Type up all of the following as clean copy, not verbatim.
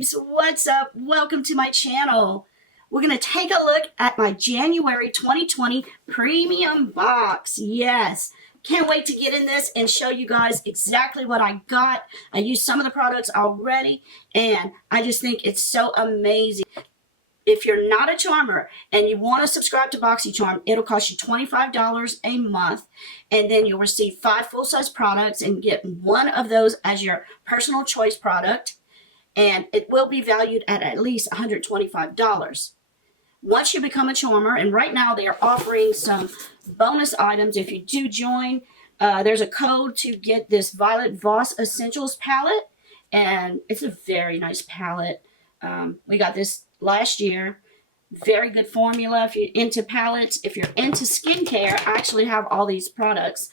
babes, what's up? Welcome to my channel. We're going to take a look at my January 2020 premium box. Yes, can't wait to get in this and show you guys exactly what I got. I used some of the products already and I just think it's so amazing. If you're not a charmer and you want to subscribe to Boxycharm, it'll cost you $25 a month, and then you'll receive 5 full-size products and get one of those as your personal choice product, and it will be valued at least $125. Once you become a charmer, and right now they are offering some bonus items if you do join. There's a code to get this Violet Voss Essentials palette, and it's a very nice palette. We got this last year. Very good formula if you're into palettes. If you're into skincare, I actually have all these products.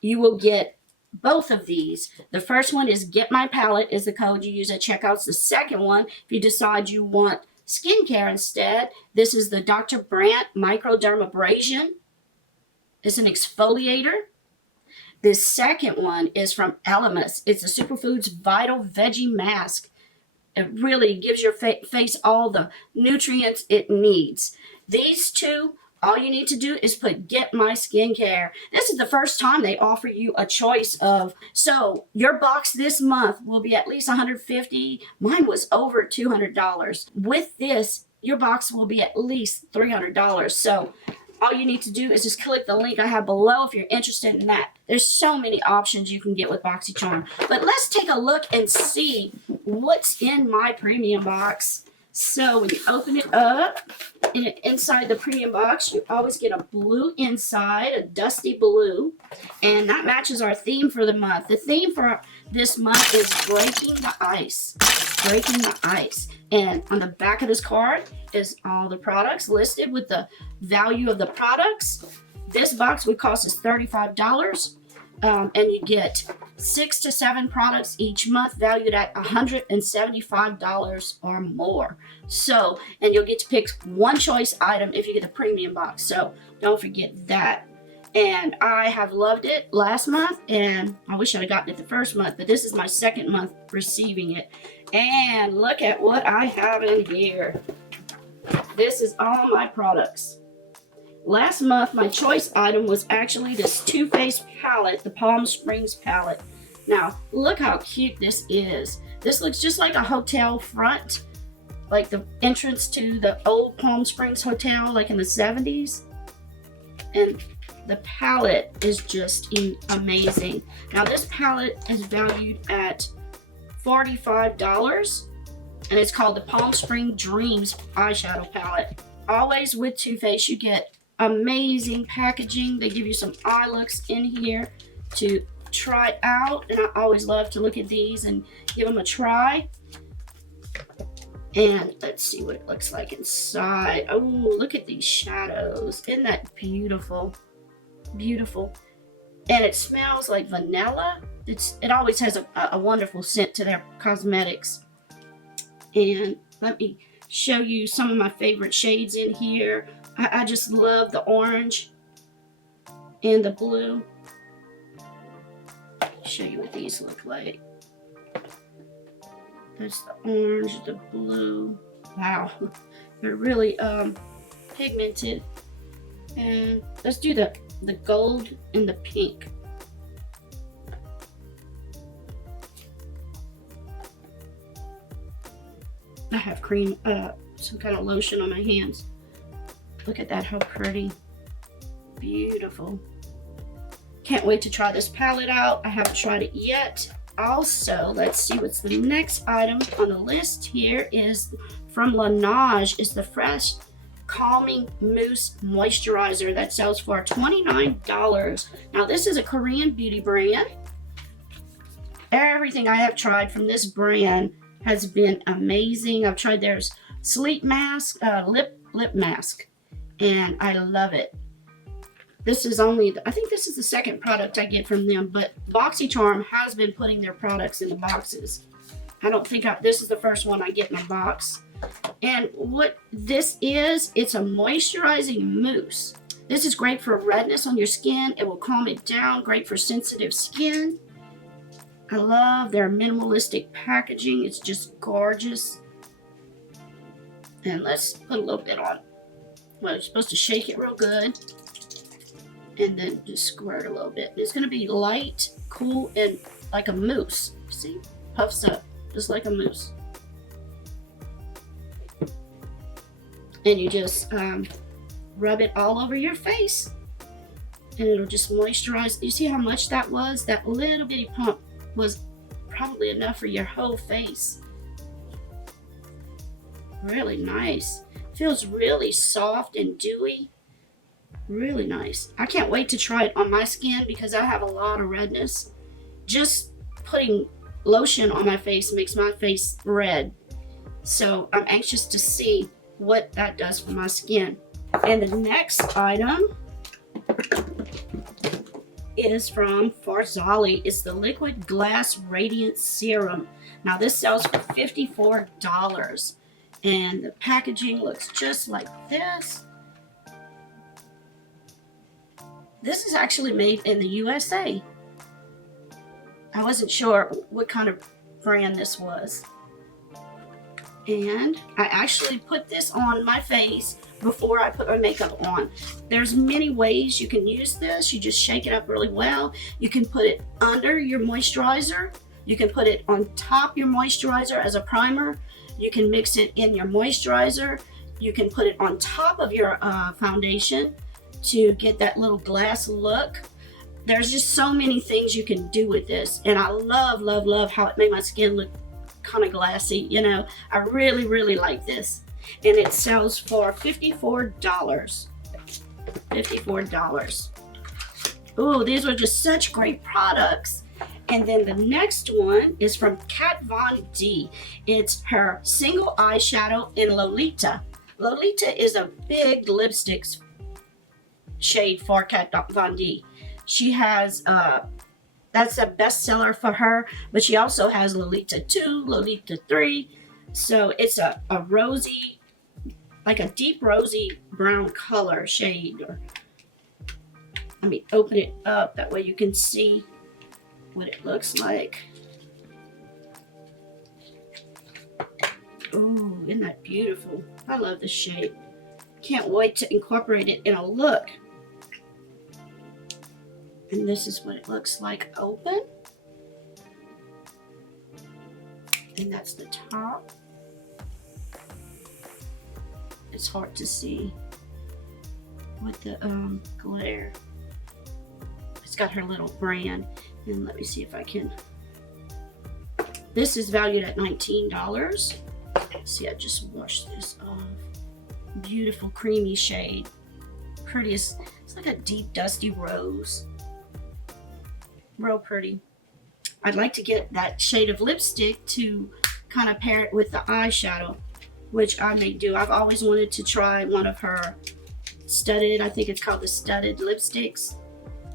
You will get both of these. The first one is Get My Palette is the code you use at checkout. The second one, if you decide you want skincare instead, this is the Dr. Brandt Microdermabrasion. It's an exfoliator. This second one is from Elemis. It's a Superfoods Vital Veggie Mask. It really gives your face all the nutrients it needs. These two, all you need to do is put Get My Skincare. This is the first time they offer you a choice of, so your box this month will be at least $150. Mine was over $200. With this, your box will be at least $300. So all you need to do is just click the link I have below if you're interested in that. There's so many options you can get with Boxycharm. But let's take a look and see what's in my premium box. So when you open it up, inside the premium box, you always get a blue inside, a dusty blue. And that matches our theme for the month. The theme for this month is Breaking the Ice. Breaking the Ice. And on the back of this card is all the products listed with the value of the products. This box would cost us $35. And you get 6 to 7 products each month valued at $175 or more. So, and you'll get to pick one choice item if you get the premium box. So don't forget that. And I have loved it last month, and I wish I'd gotten it the first month, but this is my second month receiving it. And look at what I have in here. This is all my products. Last month, my choice item was actually this Too Faced palette, the Palm Springs palette. Now, look how cute this is. This looks just like a hotel front, like the entrance to the old Palm Springs Hotel, like in the 70s. And the palette is just amazing. Now, this palette is valued at $45, and it's called the Palm Springs Dreams eyeshadow palette. Always with Too Faced, you get amazing packaging. They give you some eye looks in here to try out, and I always love to look at these and give them a try. And let's see what it looks like inside. Oh, look at these shadows. Isn't that beautiful? Beautiful. And it smells like vanilla. It always has a wonderful scent to their cosmetics. And let me show you some of my favorite shades in here. I just love the orange and the blue. Show you what these look like. That's the orange, the blue. Wow, they're really pigmented. And let's do the gold and the pink. I have cream, some kind of lotion on my hands. Look at that, how pretty. Beautiful. Can't wait to try this palette out. I haven't tried it yet. Also, let's see what's the next item on the list here is from Laneige. It's the Fresh Calming Mousse Moisturizer that sells for $29. Now, this is a Korean beauty brand. Everything I have tried from this brand has been amazing. I've tried their sleep mask, lip mask, and I love it. This is I think this is the second product I get from them, but Boxycharm has been putting their products in the boxes. I don't think this is the first one I get in a box. And what this is, it's a moisturizing mousse. This is great for redness on your skin. It will calm it down, great for sensitive skin. I love their minimalistic packaging. It's just gorgeous. And let's put a little bit on. Well, you're supposed to shake it real good. And then just squirt a little bit. It's going to be light, cool, and like a mousse. See? Puffs up, just like a mousse. And you just rub it all over your face. And it'll just moisturize. You see how much that was? That little bitty pump was probably enough for your whole face. Really nice. Feels really soft and dewy. Really nice. I can't wait to try it on my skin because I have a lot of redness. Just putting lotion on my face makes my face red. So I'm anxious to see what that does for my skin. And the next item is from Farzali. It's the Liquid Glass Radiance Serum. Now this sells for $54. And the packaging looks just like this. This is actually made in the USA. I wasn't sure what kind of brand this was. And I actually put this on my face before I put my makeup on. There's many ways you can use this. You just shake it up really well. You can put it under your moisturizer. You can put it on top your moisturizer as a primer. You can mix it in your moisturizer. You can put it on top of your foundation to get that little glass look. There's just so many things you can do with this. And I love, love, love how it made my skin look kind of glassy. You know, I really, really like this. And it sells for $54. $54. Ooh, these are just such great products. And then the next one is from Kat Von D. It's her single eyeshadow in Lolita. Lolita is a big lipstick shade for Kat Von D. She has, that's a bestseller for her, but she also has Lolita 2, Lolita 3. So it's a rosy, like a deep rosy brown color shade. Or, let me open it up, that way you can see what it looks like. Ooh, isn't that beautiful? I love this shade. Can't wait to incorporate it in a look. And this is what it looks like open. And that's the top. It's hard to see with the glare. It's got her little brand. And let me see if I can. This is valued at $19. See, I just washed this off. Beautiful creamy shade. Prettiest. It's like a deep dusty rose. Real pretty. I'd like to get that shade of lipstick to kind of pair it with the eyeshadow, which I may do. I've always wanted to try one of her studded, I think it's called the studded lipsticks.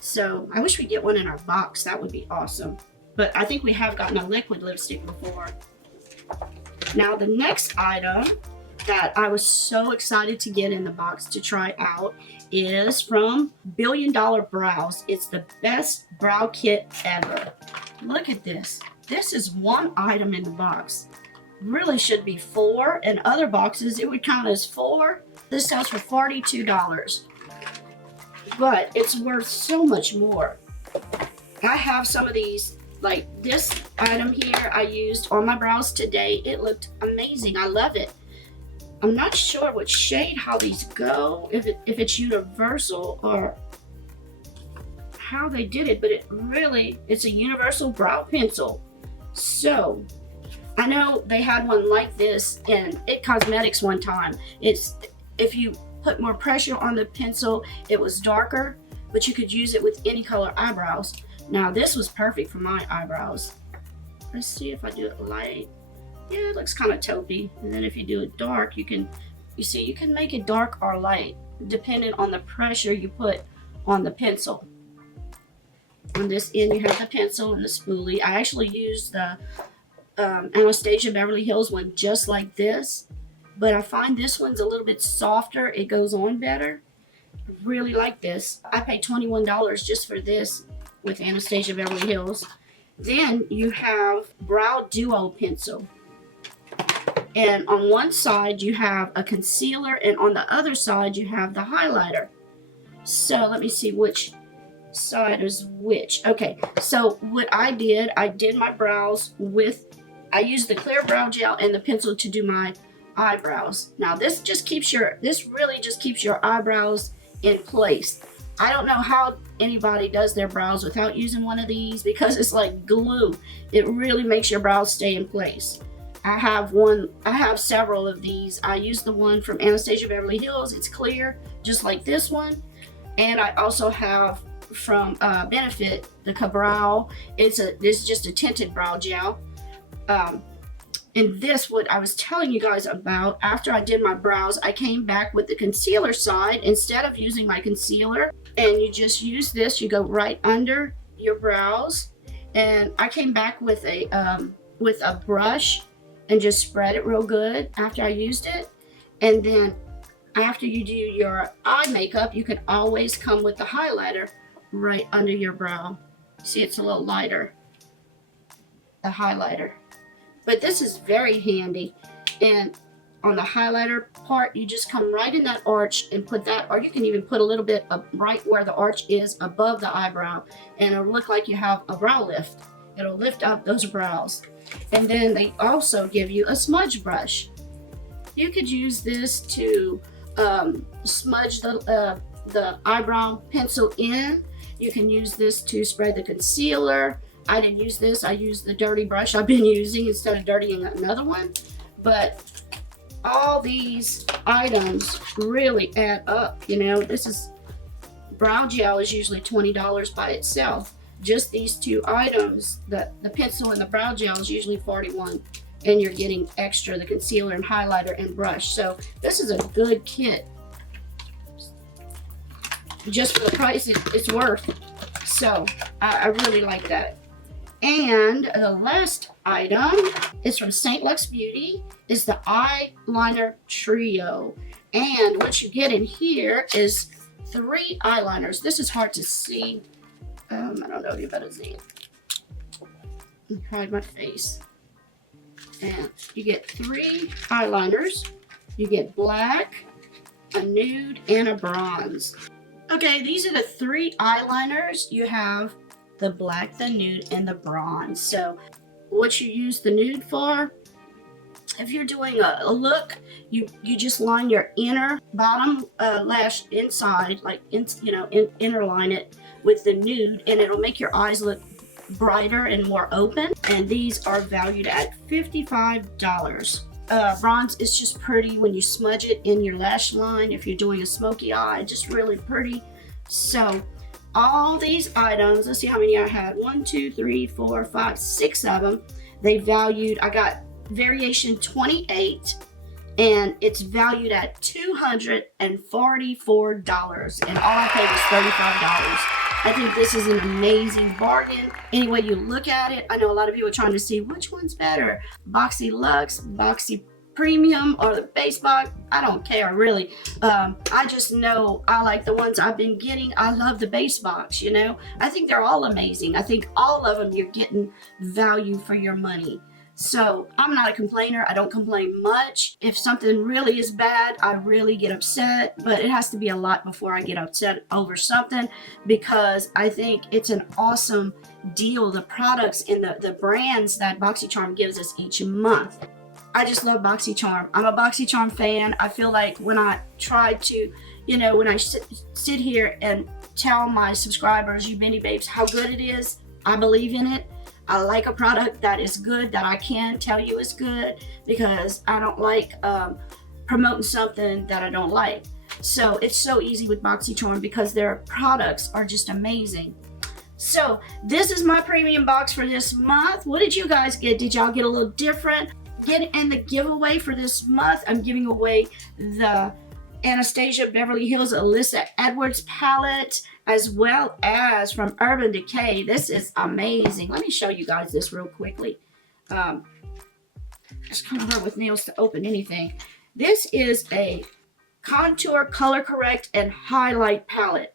So I wish we'd get one in our box. That would be awesome. But I think we have gotten a liquid lipstick before. Now the next item that I was so excited to get in the box to try out is from Billion Dollar Brows. It's the best brow kit ever. Look at this. This is one item in the box. Really should be 4. In other boxes, it would count as 4. This sells for $42. But it's worth so much more. I have some of these, like this item here I used on my brows today. It looked amazing. I love it. I'm not sure what shade, how these go, if it's universal or how they did it, but it's a universal brow pencil. So I know they had one like this in It Cosmetics one time. It's, if you put more pressure on the pencil, it was darker, but you could use it with any color eyebrows. Now this was perfect for my eyebrows. Let's see if I do it light. Yeah, it looks kind of taupey. And then if you do it dark, you can make it dark or light, depending on the pressure you put on the pencil. On this end, you have the pencil and the spoolie. I actually used the Anastasia Beverly Hills one just like this, but I find this one's a little bit softer. It goes on better. I really like this. I paid $21 just for this with Anastasia Beverly Hills. Then you have Brow Duo pencil. And on one side you have a concealer, and on the other side you have the highlighter. So let me see which side is which. Okay, so what I did my brows with, I used the clear brow gel and the pencil to do my eyebrows. Now this really just keeps your eyebrows in place. I don't know how anybody does their brows without using one of these, because it's like glue. It really makes your brows stay in place. I have several of these. I use the one from Anastasia Beverly Hills. It's clear, just like this one. And I also have from Benefit, the Cabral. This is just a tinted brow gel. And this, what I was telling you guys about, after I did my brows, I came back with the concealer side instead of using my concealer. And you just use this, you go right under your brows. And I came back with a brush and just spread it real good after I used it. And then after you do your eye makeup, you can always come with the highlighter right under your brow. See, it's a little lighter, the highlighter. But this is very handy. And on the highlighter part, you just come right in that arch and put that, or you can even put a little bit of right where the arch is above the eyebrow, and it'll look like you have a brow lift. It'll lift up those brows. And then they also give you a smudge brush. You could use this to smudge the eyebrow pencil in. You can use this to spread the concealer. I didn't use this. I used the dirty brush I've been using instead of dirtying another one. But all these items really add up. You know, this is, brow gel is usually $20 by itself. Just these two items, the pencil and the brow gel, is usually $41. And you're getting extra, the concealer and highlighter and brush. So this is a good kit. Just for the price it's worth. So I really like that. And the last item is from St. Lux Beauty. It's the eyeliner trio. And what you get in here is 3 eyeliners. This is hard to see. I don't know if you better see it. Hide my face. And you get 3 eyeliners. You get black, a nude, and a bronze. Okay, these are the 3 eyeliners. You have the black, the nude, and the bronze. So what you use the nude for, if you're doing a look, you just line your inner bottom lash inside, like interline it with the nude, and it'll make your eyes look brighter and more open. And these are valued at $55. Bronze is just pretty when you smudge it in your lash line. If you're doing a smoky eye, just really pretty. So all these items, let's see how many I had. 1, 2, 3, 4, 5, 6 of them. They valued, I got variation 28, and it's valued at $244, and all I paid was $35. I think this is an amazing bargain. Any way you look at it, I know a lot of you are trying to see which one's better, Boxy Luxe, Boxy Premium, or the base box. I don't care, really. I just know I like the ones I've been getting. I love the base box, you know. I think they're all amazing. I think all of them, you're getting value for your money. So I'm not a complainer. I don't complain much. If something really is bad, I really get upset, but it has to be a lot before I get upset over something, because I think it's an awesome deal, the products and the brands that Boxycharm gives us each month. I just love Boxycharm. I'm a Boxycharm fan. I feel like when I try to, when I sit here and tell my subscribers, you Benny Babes, how good it is, I believe in it. I like a product that is good, that I can tell you is good, because I don't like promoting something that I don't like. So it's so easy with Boxycharm because their products are just amazing. So this is my premium box for this month. What did you guys get? Did y'all get a little different? Get in the giveaway for this month. I'm giving away the Anastasia Beverly Hills Alyssa Edwards palette, as well as from Urban Decay. This is amazing. Let me show you guys this real quickly. Just kind of hard with nails to open anything. This is a contour, color correct, and highlight palette.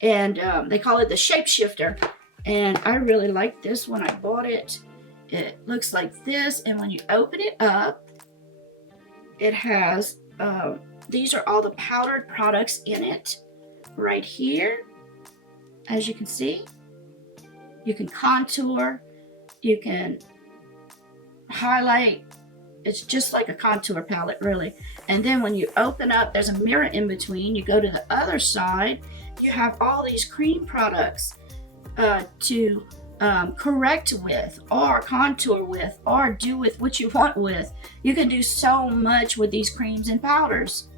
And they call it the Shapeshifter. And I really like this when I bought it. It looks like this, and when you open it up, it has, these are all the powdered products in it right here. As you can see, you can contour, you can highlight. It's just like a contour palette, really. And then when you open up, there's a mirror in between. You go to the other side, you have all these cream products to correct with, or contour with, or do with what you want with. You can do so much with these creams and powders.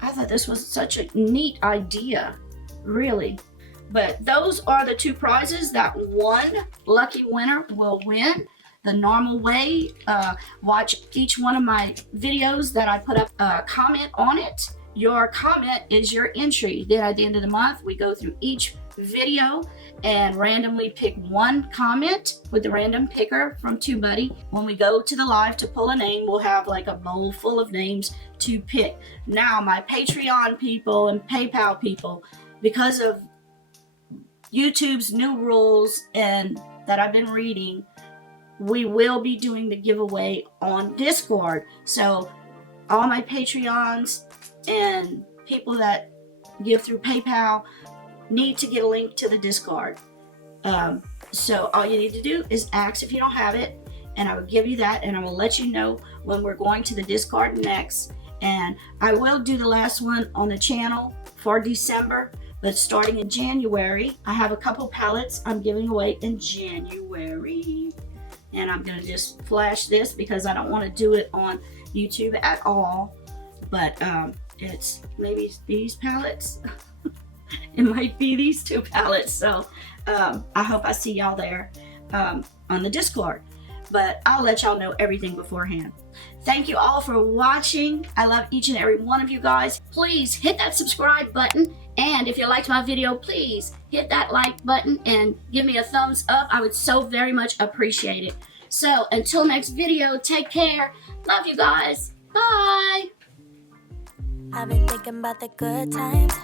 I thought this was such a neat idea, really. But those are the two prizes that one lucky winner will win. The normal way, watch each one of my videos that I put up, comment on it. Your comment is your entry. Then at the end of the month, we go through each video and randomly pick one comment with the random picker from TubeBuddy. When we go to the live to pull a name, we'll have like a bowl full of names to pick. Now, my Patreon people and PayPal people, because of YouTube's new rules and that I've been reading, we will be doing the giveaway on Discord. So all my Patreons and people that give through PayPal need to get a link to the Discord. So all you need to do is ask if you don't have it, and I will give you that, and I will let you know when we're going to the Discord next. And I will do the last one on the channel for December, but starting in January, I have a couple palettes I'm giving away in January. And I'm gonna just flash this because I don't want to do it on YouTube at all. But it's maybe these palettes. It might be these two palettes. So I hope I see y'all there on the Discord. But I'll let y'all know everything beforehand. Thank you all for watching. I love each and every one of you guys. Please hit that subscribe button. And if you liked my video, please hit that like button and give me a thumbs up. I would so very much appreciate it. So until next video, take care. Love you guys. Bye. I've been thinking about the good times.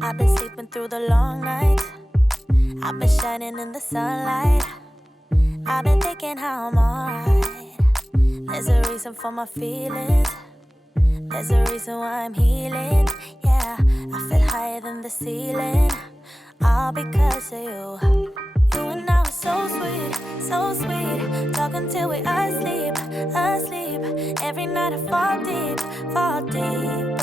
I've been sleeping through the long nights. I've been shining in the sunlight. I've been thinking how I'm alright. There's a reason for my feelings. There's a reason why I'm healing. Yeah, I feel higher than the ceiling. All because of you. You and I are so sweet, so sweet. Talking till we asleep, asleep. Every night I fall deep, fall deep.